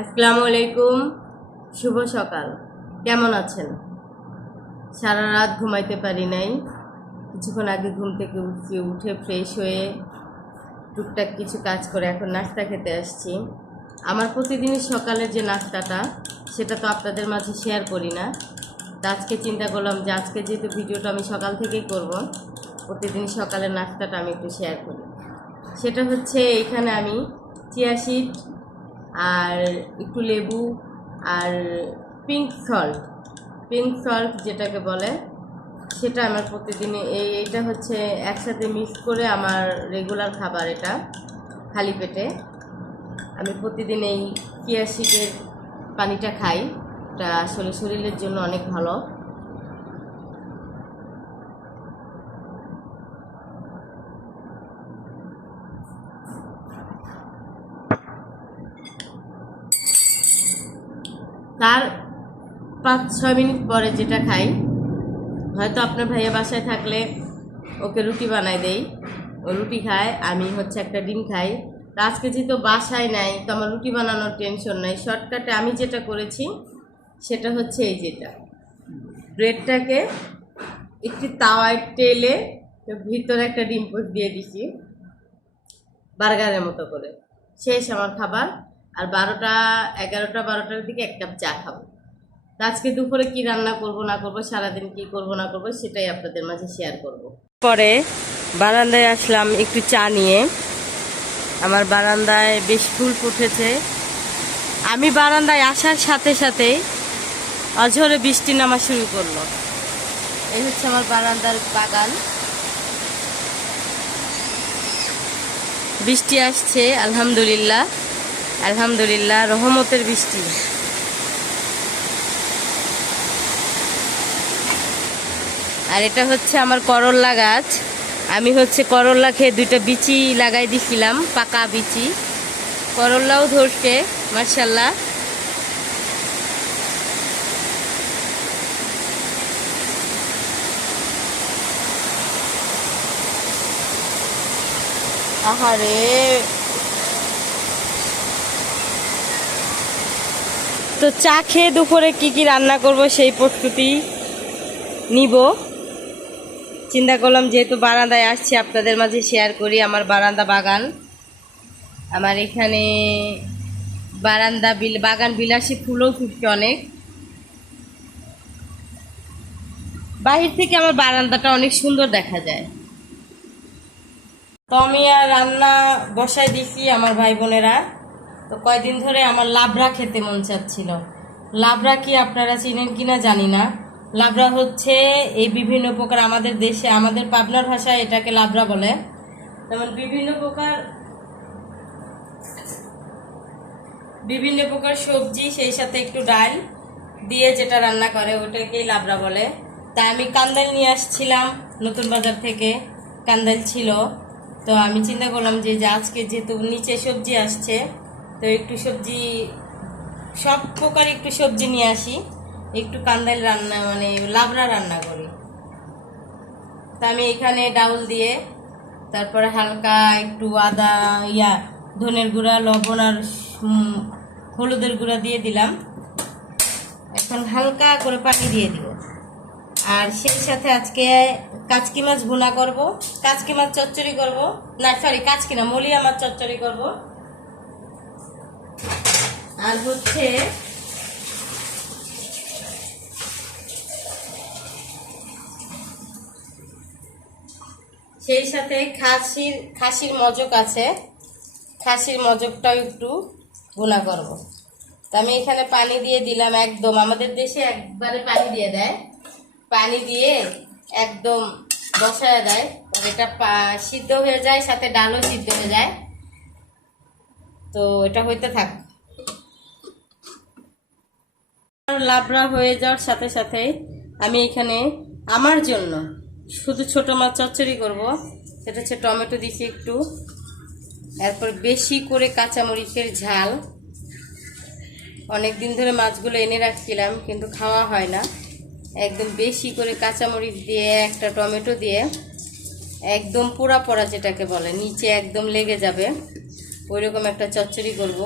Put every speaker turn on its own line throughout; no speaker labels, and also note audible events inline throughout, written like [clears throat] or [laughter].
আসসালামু আলাইকুম, শুভ সকাল। কেমন আছেন? সারা রাত ঘুমাইতে পারি নাই। কিছুক্ষণ আগে ঘুম থেকে উঠছি, উঠে ফ্রেশ হয়ে টুকটাক কিছু কাজ করে এখন নাস্তা খেতে আসছি। আমার প্রতিদিনই সকালের যে নাস্তাটা, সেটা তো আপনাদের মাঝে শেয়ার করি না। তা আজকে চিন্তা করলাম যে আজকে যেহেতু ভিডিওটা আমি সকাল থেকেই করব প্রতিদিন সকালের নাস্তাটা আমি একটু শেয়ার করি। সেটা হচ্ছে এখানে আমি চিয়া আর একটু লেবু আর পিঙ্ক সল্ট পিঙ্ক সল্ট যেটাকে বলে, সেটা আমার প্রতিদিনে এই, এইটা হচ্ছে একসাথে মিক্স করে আমার রেগুলার খাবার এটা, খালি পেটে। আমি প্রতিদিন এই কিয়াশিকের পানিটা খাই, এটা আসলে শরীরের জন্য অনেক ভালো। তার পাঁচ, ছয় মিনিট পরে যেটা খাই, হয়তো আপনার ভাইয়া বাসায় থাকলে ওকে রুটি বানাই দেই। ও রুটি খায়, আমি হচ্ছে একটা ডিম খাই। তা আজকে যেহেতু বাসায় নাই, তো আমার রুটি বানানোর টেনশন নাই। শর্টকাটে আমি যেটা করেছি, সেটা হচ্ছে এই যেটা। ব্রেডটাকে একটি তাওয়ায় টেলে ভিতরে একটা ডিম পোস্ট দিয়ে দিছি, বার্গারের মতো করে। শেষ আমার খাবার। আর বারোটা, এগারোটা, বারোটার দিকে এক কাপ চা খাব। তা আজকে দুপুরে কি রান্না করব, না করব, সারাদিন কি করব, না করব, সেটাই আপনাদের মাঝে শেয়ার করব। পরে বারান্দায় আসলাম একটু চা নিয়ে। আমার বারান্দায় বেশ ফুল ফুটেছে। আমি বারান্দায় আসার সাথে সাথে অঝরে বৃষ্টি নামা শুরু করল। এই হচ্ছে আমার বারান্দার বাগান। বৃষ্টি আসছে, আলহামদুলিল্লাহ। আলহামদুলিল্লাহ, রহমতের বৃষ্টি। আর এটা হচ্ছে আমার করল্লা গাছ। আমি হচ্ছে করল্লা খেয়ে দুইটা বিচি লাগাই দিছিলাম, পাকা বিচি। করল্লাও ধরছে মার্শাল্লাহ আহারে! তো চা খেয়ে দুপুরে কি কি রান্না করব সেই প্রস্তুতি নিব। চিন্তা করলাম যেহেতু বারান্দায় আসছি, আপনাদের মাঝে শেয়ার করি আমার বারান্দা বাগান। আমার এখানে বারান্দা বিল, বাগান বিলাসী ফুলও ফুটছে অনেক। বাহির থেকে আমার বারান্দাটা অনেক সুন্দর দেখা যায়। তো আমি আর রান্না বসায় দিছি আমার ভাই বোনেরা। তো কয়দিন ধরে আমার লাবড়া খেতে মন চাচ্ছিল। লাবড়া কি আপনারা চিনেন কিনা জানি না। লাবড়া হচ্ছে এই বিভিন্ন প্রকার আমাদের দেশে, আমাদের পাবনার ভাষায় এটাকে লাবড়া বলে। যেমন বিভিন্ন প্রকার বিভিন্ন প্রকার সবজি, সেই সাথে একটু ডাল দিয়ে যেটা রান্না করে ওটাকেই লাবড়া বলে। তাই আমি কান্দাল নিয়ে আসছিলাম নতুন বাজার থেকে। কান্দাল ছিল। তো আমি চিন্তা করলাম যে আজকে যেহেতু নিচে সবজি আসছে তো একটু সবজি, সব প্রকার একটু সবজি নিয়ে আসি। একটু কান্দাল রান্না মানে লাবড়া রান্না করি। তা আমি এখানে ডাউল দিয়ে, তারপরে হালকা একটু আদা, ইয়া, ধনের গুঁড়া, লবণ আর হলুদের গুঁড়া দিয়ে দিলাম। এখন হালকা করে পানি দিয়ে দিব। আর সেই সাথে আজকে কাচকি মাছ ভুনা করব। কাচকি মাছ চচ্চড়ি করব। না সরি কাচকি না মলিয়া মাছ চচ্চড়ি করব। আর হচ্ছে সেই সাথে খাসির খাসির মজক আছে। খাসির মজকটাও একটু ভুনা করব। তো আমি এখানে পানি দিয়ে দিলাম একদম। আমাদের দেশে একবারে পানি দিয়ে দেয়। পানি দিয়ে একদম বসায় দেয়। এটা সিদ্ধ হয়ে যায়, সাথে ডালও সিদ্ধ হয়ে যায়। তো এটা হইতে থাক। লাবড়া হয়ে যাওয়ার সাথে সাথে আমি এখানে আমার জন্য শুধু ছোট মাছ চচ্চড়ি করব। সেটা হচ্ছে টমেটো দিছি একটু। এরপর বেশি করে কাঁচামরিচের ঝাল। অনেক দিন ধরে মাছগুলো এনে রাখছিলাম, কিন্তু খাওয়া হয় না। একদম বেশি করে কাঁচামরিচ দিয়ে, একটা টমেটো দিয়ে, একদম পোড়া পোড়া যেটাকে বলে, নিচে একদম লেগে যাবে। ওইরকম একটা চচ্চড়ি করব।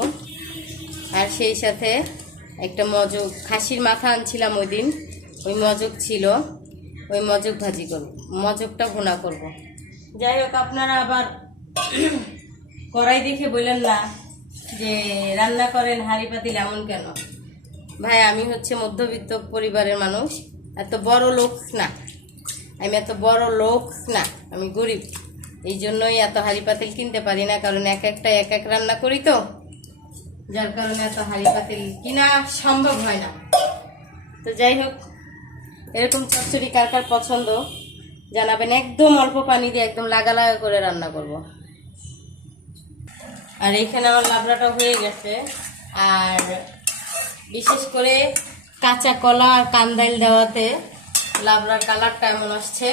আর সেই সাথে একটা মজক, খাসির মাথা আনছিলাম ওই দিন ওই মজক ছিল, ওই মজক ভাজি করব, মজকটা ভুনা করব। যাই হোক, আপনারা আবার [clears throat] কড়াই দেখে বললেন না যে রান্না করেন হাঁড়ি পাতিল এমন কেন? ভাই, আমি হচ্ছে মধ্যবিত্ত পরিবারের মানুষ, এত বড় লোক না। আমি এত বড় লোক না, আমি গরিব। এই জন্যই এত হাঁড়ি পাতিল কিনতে পারি না, কারণ এক একটা এক এক রান্না করি তো। যার কারণে এত হাঁড়ি পাতিল কিনা সম্ভব হয় না। তো যাই হোক, এরকম চচ্চড়ি কার কার পছন্দ, জানাবেন একদম অল্প পানি দিয়ে একদম লাগা লাগা করে রান্না করব। আর এখানে আমার লাবড়াটা হয়ে গেছে। আর বিশেষ করে কাঁচা কলা আর কান্দাইল দেওয়াতে লাবড়ার কালারটা এমন আসছে।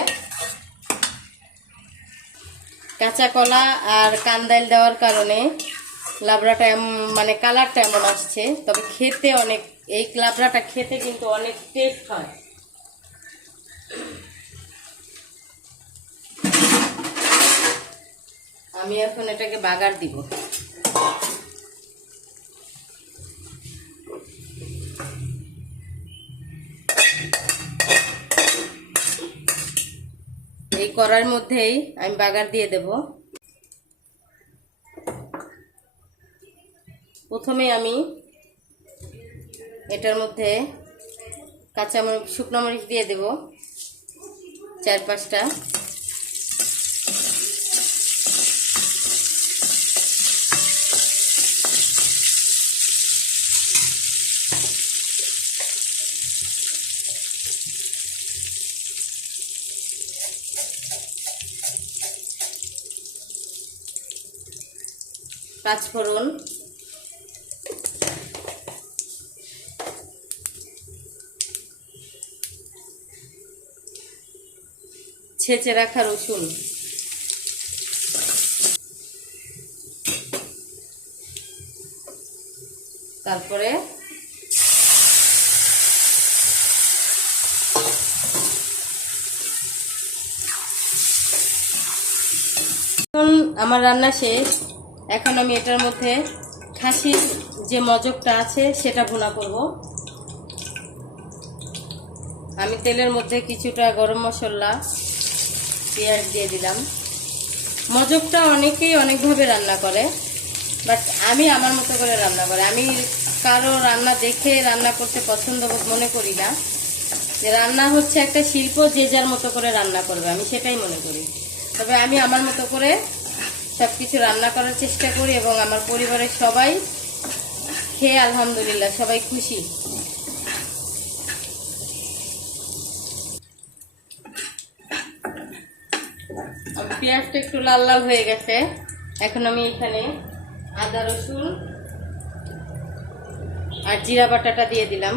কাঁচা কলা আর কান্দাইল দেওয়ার কারণে লাবড়াটা মানে কালারটা এমন আসছে। তবে খেতে অনেক, এই লাবড়াটা খেতে কিন্তু অনেক টেস্ট হয়। আমি এখন এটাকে বাগার দিব। এই করার মধ্যেই আমি বাগার দিয়ে দেব। প্রথমে আমি এটার মধ্যে কাঁচামরিচ শুকনো মরিচ দিয়ে দেব চার পাঁচটা পাঁচফোড়ন ছেঁচে রাখা রসুন। তারপরে আমার রান্না শেষ। এখন আমি এটার মধ্যে খাসির যে মজকটা আছে, সেটা ভুনা করব। আমি তেলের মধ্যে কিছুটা গরম মশলা পেঁয়াজ দিয়ে দিলাম। মজকটা অনেকেই অনেকভাবে রান্না করে বাট আমি আমার মতো করে রান্না করে। আমি কারও রান্না দেখে রান্না করতে পছন্দ মনে করি না। যে রান্না হচ্ছে একটা শিল্প, যে যার মতো করে রান্না করবে। আমি সেটাই মনে করি। তবে আমি আমার মতো করে সব কিছু রান্না করার চেষ্টা করি এবং আমার পরিবারের সবাই খেয়ে আলহামদুলিল্লাহ সবাই খুশি। পেঁয়াজটা একটু লাল লাল হয়ে গেছে। এখন আমি এখানে আদা, রসুন আর জিরা বাটাটা দিয়ে দিলাম।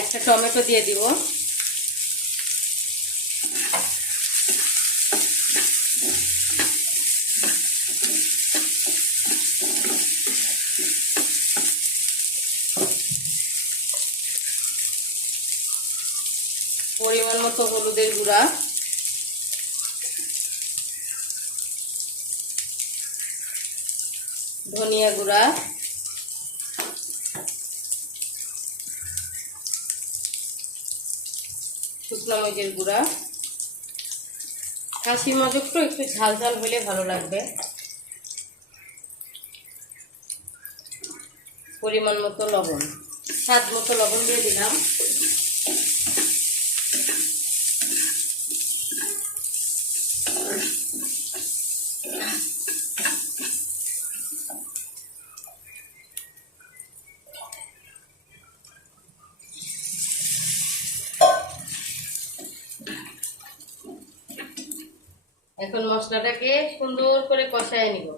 একটা টমেটো দিয়ে দিব। পরিমাণ মতো হলুদের গুঁড়া। ধনিয়া গুঁড়া। শুকনো মরিচের গুঁড়া। কাশি মজকটা একটু ঝাল ঝাল হলে ভালো লাগবে। পরিমাণ মতো লবণ, স্বাদ মতো লবণ দিয়ে দিলাম এখন মশলাটাকে সুন্দর করে কষায় নিব।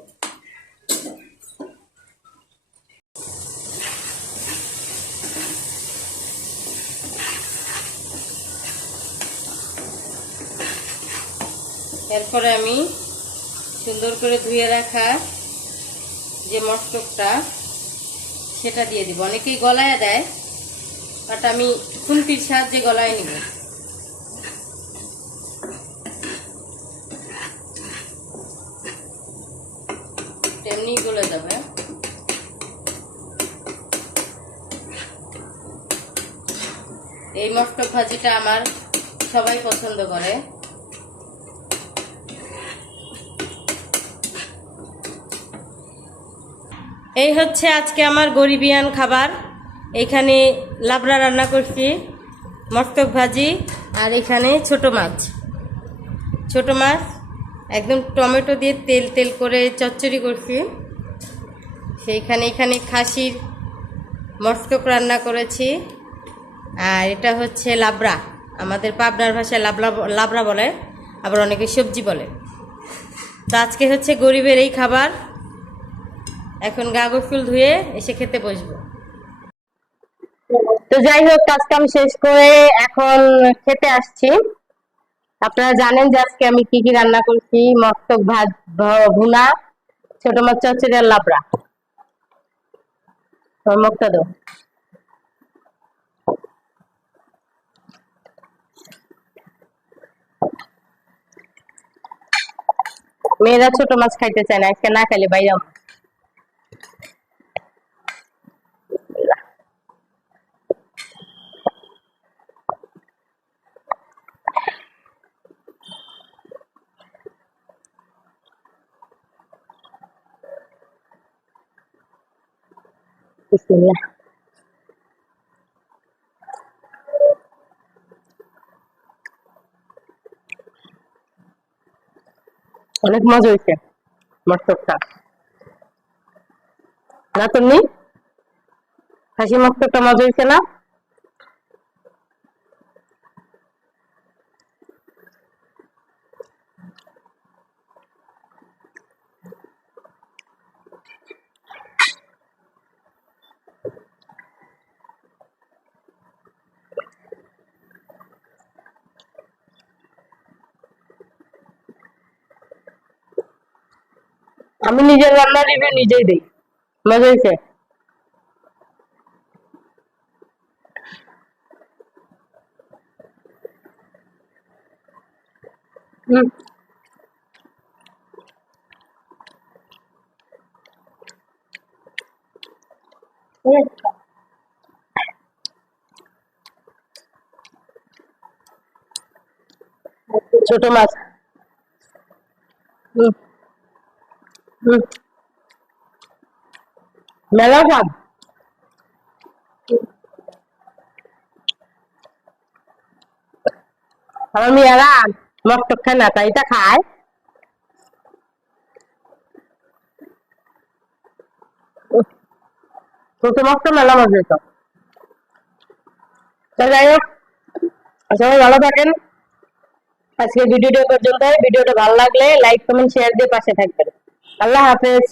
এরপরে আমি সুন্দর করে ধুয়ে রাখা যে মটকটা সেটা দিয়ে দিব। অনেকেই গলায় দেয়, বাট আমি খুন্তির সাহায্যে গলায় নিব। এই ভাজিটা আমার সবাই পছন্দ করে। এই হচ্ছে আজকে আমার গরিবিয়ান খাবার। এখানে লাবড়া রান্না করছি মস্তক ভাজি, আর এখানে ছোট মাছ। ছোট মাছ, একদম টমেটো দিয়ে তেল তেল করে চচ্চড়ি করছি। সেইখানে এখানে খাসির মস্তক রান্না করেছি। আর এটা হচ্ছে লাবড়া। আমাদের পাবনার ভাষায় লাবড়া লাবড়া বলে, আবার অনেকে সবজি বলে। তো আজকে হচ্ছে গরিবের এই খাবার। এখন গাগর ফুল ধুয়ে এসে খেতে বসবো। তো যাই হোক, কাজ কাম শেষ করে এখন খেতে আসছি। আপনারা জানেন যে আজকে আমি কি কি রান্না করছি, মস্তক ভাত ভুনা, ছোট মাছ চচ্চড়ি আর লাবড়া। তোর মুখটা মেয়েরা ছোট মাছ খাইতে চায় না আজকে না খাইলে বাইরে অনেক মজা হয়েছে মস্তকটা না তুমি? হাসি মস্তকটা মজা হয়েছে না? আমি নিজের রান্নার রিভিউ নিজেই দিই। মজা হয়েছে হুম। ছোট মাছ। হুম। মেলা স্বাদ আমার মেয়েরা মস্তক খায়। না তাই এটা খায় মেলা তো যাই ভালো থাকেন। আজকে ভিডিওটা পর্যন্ত ভিডিওটা ভালো লাগলে লাইক কমেন্ট শেয়ার দিয়ে পাশে থাকবেন। আল্লাহ হাফেজ